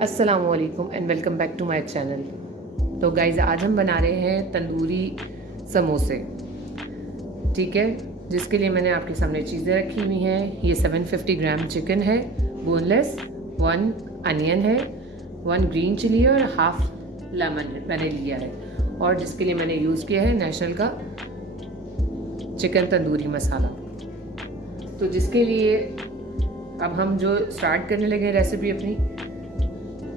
अस्सलामुअलैकुम and welcome back to my channel. तो guys आज हम बना रहे हैं तंदूरी समोसे। ठीक है, जिसके लिए मैंने आपके सामने चीज़ें रखी हुई हैं। ये 750 ग्राम चिकन है बोनलेस, 1 अनियन है, 1 ग्रीन चिली और हाफ लेमन मैंने लिया है। और जिसके लिए मैंने यूज़ किया है नेशनल का चिकन तंदूरी मसाला। तो जिसके लिए अब हम जो स्टार्ट करने लगे रेसिपी अपनी,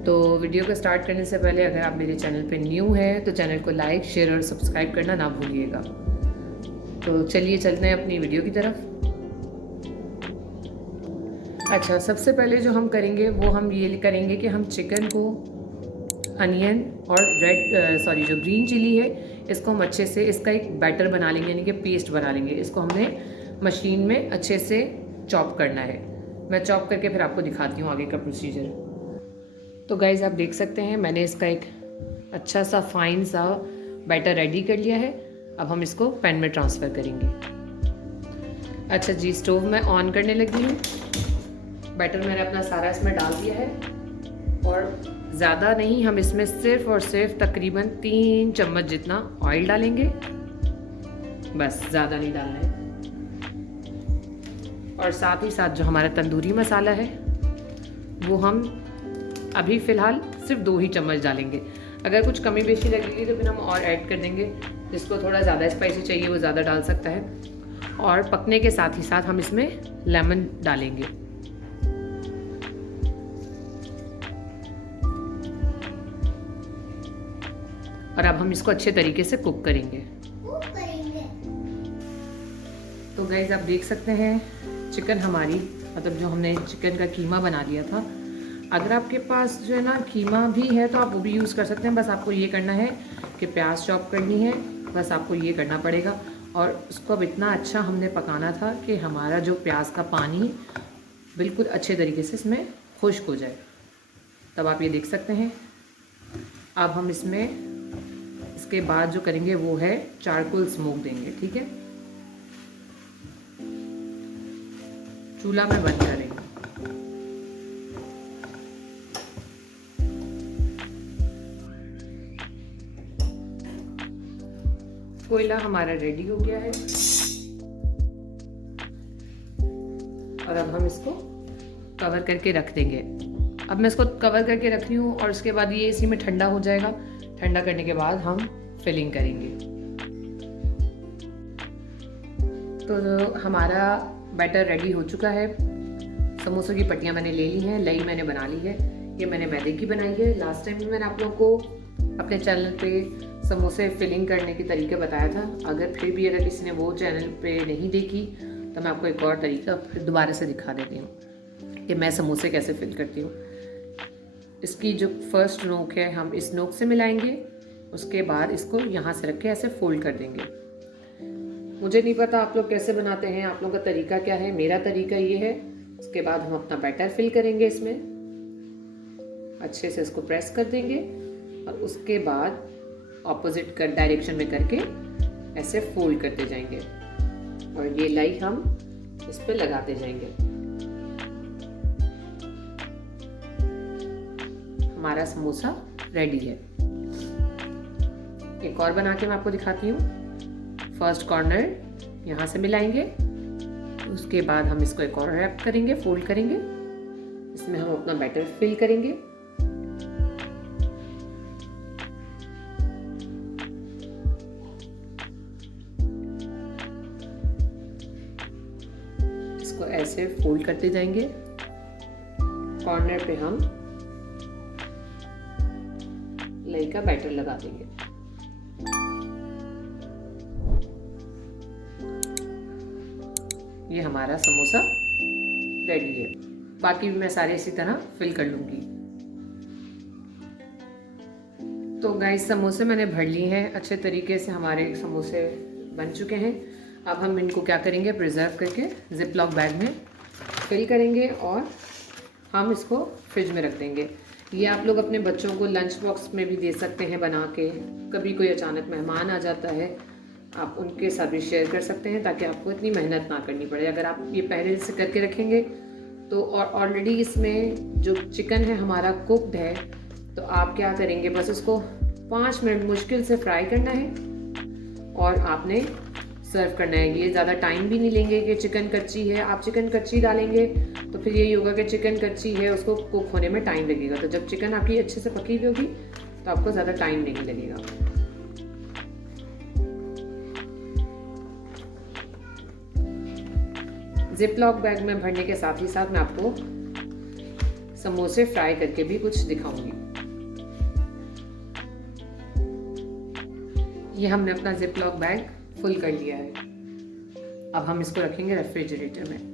तो वीडियो को स्टार्ट करने से पहले अगर आप मेरे चैनल पे न्यू हैं तो चैनल को लाइक, शेयर और सब्सक्राइब करना ना भूलिएगा। तो चलिए चलते हैं अपनी वीडियो की तरफ। अच्छा, सबसे पहले जो हम करेंगे वो हम ये करेंगे कि हम चिकन को, अनियन और जो ग्रीन चिली है, इसको हम अच्छे से इसका एक बैटर बना लेंगे, यानी कि पेस्ट बना लेंगे। इसको हमने मशीन में अच्छे से चॉप करना है। मैं चॉप करके फिर आपको दिखाती हूँ आगे का प्रोसीजर। तो गाइज़ आप देख सकते हैं मैंने इसका एक अच्छा सा फाइन सा बैटर रेडी कर लिया है। अब हम इसको पैन में ट्रांसफ़र करेंगे। अच्छा जी, स्टोव मैं ऑन करने लगी हूँ। बैटर मैंने अपना सारा इसमें डाल दिया है और ज़्यादा नहीं, हम इसमें सिर्फ और सिर्फ तकरीबन 3 चम्मच जितना ऑयल डालेंगे, बस, ज़्यादा नहीं डालना है। और साथ ही साथ जो हमारा तंदूरी मसाला है वो हम अभी फ़िलहाल सिर्फ 2 ही चम्मच डालेंगे। अगर कुछ कमी बेशी लगेगी तो फिर हम और ऐड कर देंगे। जिसको थोड़ा ज़्यादा स्पाइसी चाहिए वो ज़्यादा डाल सकता है। और पकने के साथ ही साथ हम इसमें लेमन डालेंगे। और अब हम इसको अच्छे तरीके से कुक करेंगे। तो गाइस आप देख सकते हैं चिकन हमारी, मतलब जो हमने चिकन का कीमा बना लिया था। अगर आपके पास जो है ना कीमा भी है तो आप वो भी यूज़ कर सकते हैं। बस आपको ये करना है कि प्याज चॉप करनी है, बस आपको ये करना पड़ेगा। और उसको अब इतना अच्छा हमने पकाना था कि हमारा जो प्याज का पानी बिल्कुल अच्छे तरीके से इसमें खुश्क हो जाए। तब आप ये देख सकते हैं। अब हम इसमें इसके बाद जो करेंगे वो है चारकोल स्मोक देंगे। ठीक है, चूल्हा में बंद करेंगे। कोयला हमारा रेडी हो गया है और अब हम इसको कवर करके रख देंगे। अब मैं इसको कवर करके रख रही हूँ और उसके बाद ये इसी में ठंडा हो जाएगा। ठंडा करने के बाद हम फिलिंग करेंगे। तो हमारा बैटर रेडी हो चुका है। समोसों की पट्टियाँ मैंने ले ली हैं, लई मैंने बना ली है। ये मैंने मैदे की बनाई है। लास्ट टाइम भी मैंने आप लोगों को अपने चैनल पे समोसे फिलिंग करने के तरीके बताया था। अगर किसी ने वो चैनल पे नहीं देखी तो मैं आपको एक और तरीका फिर दोबारा से दिखा देती हूँ कि मैं समोसे कैसे फिल करती हूँ। इसकी जो फर्स्ट नोक है हम इस नोक से मिलाएंगे, उसके बाद इसको यहाँ से रख के ऐसे फोल्ड कर देंगे। मुझे नहीं पता आप लोग कैसे बनाते हैं, आप लोगों का तरीका क्या है। मेरा तरीका ये है। उसके बाद हम अपना बैटर फिल करेंगे, इसमें अच्छे से इसको प्रेस कर देंगे और उसके बाद ऑपोजिट कर डायरेक्शन में करके ऐसे फोल्ड करते जाएंगे और ये लाई हम इस पे लगाते जाएंगे। हमारा समोसा रेडी है। एक और बना के मैं आपको दिखाती हूँ। फर्स्ट कॉर्नर यहाँ से मिलाएंगे, उसके बाद हम इसको एक और रैप करेंगे, फोल्ड करेंगे। इसमें हम अपना बैटर फिल करेंगे। इसको ऐसे फोल्ड करते जाएंगे। कॉर्नर पे हम लई का बैटर लगा देंगे। ये हमारा समोसा रेडी है। बाकी भी मैं सारे इसी तरह फिल कर लूंगी। तो गाइस समोसे मैंने भर लिए हैं अच्छे तरीके से। हमारे समोसे बन चुके हैं। अब हम इनको क्या करेंगे, प्रिजर्व करके जिप लॉक बैग में फिल करेंगे और हम इसको फ्रिज में रख देंगे। ये आप लोग अपने बच्चों को लंच बॉक्स में भी दे सकते हैं बना के। कभी कोई अचानक मेहमान आ जाता है, आप उनके साथ भी शेयर कर सकते हैं ताकि आपको इतनी मेहनत ना करनी पड़े। अगर आप ये पहले से करके रखेंगे तो और ऑलरेडी इसमें जो चिकन है हमारा कुकड है, तो आप क्या करेंगे, बस उसको 5 मिनट मुश्किल से फ्राई करना है और आपने सर्व करना है। ये ज़्यादा टाइम भी नहीं लेंगे कि चिकन कच्ची है। आप चिकन कच्ची डालेंगे तो फिर यही होगा कि चिकन कच्ची है, उसको कुक होने में टाइम लगेगा। तो जब चिकन आपकी अच्छे से पकी हुई होगी तो आपको ज़्यादा टाइम नहीं लगेगा। जिप लॉक बैग में भरने के साथ ही साथ मैं आपको समोसे फ्राई करके भी कुछ दिखाऊंगी। ये हमने अपना जिप लॉक बैग फुल कर लिया है। अब हम इसको रखेंगे रेफ्रिजरेटर में।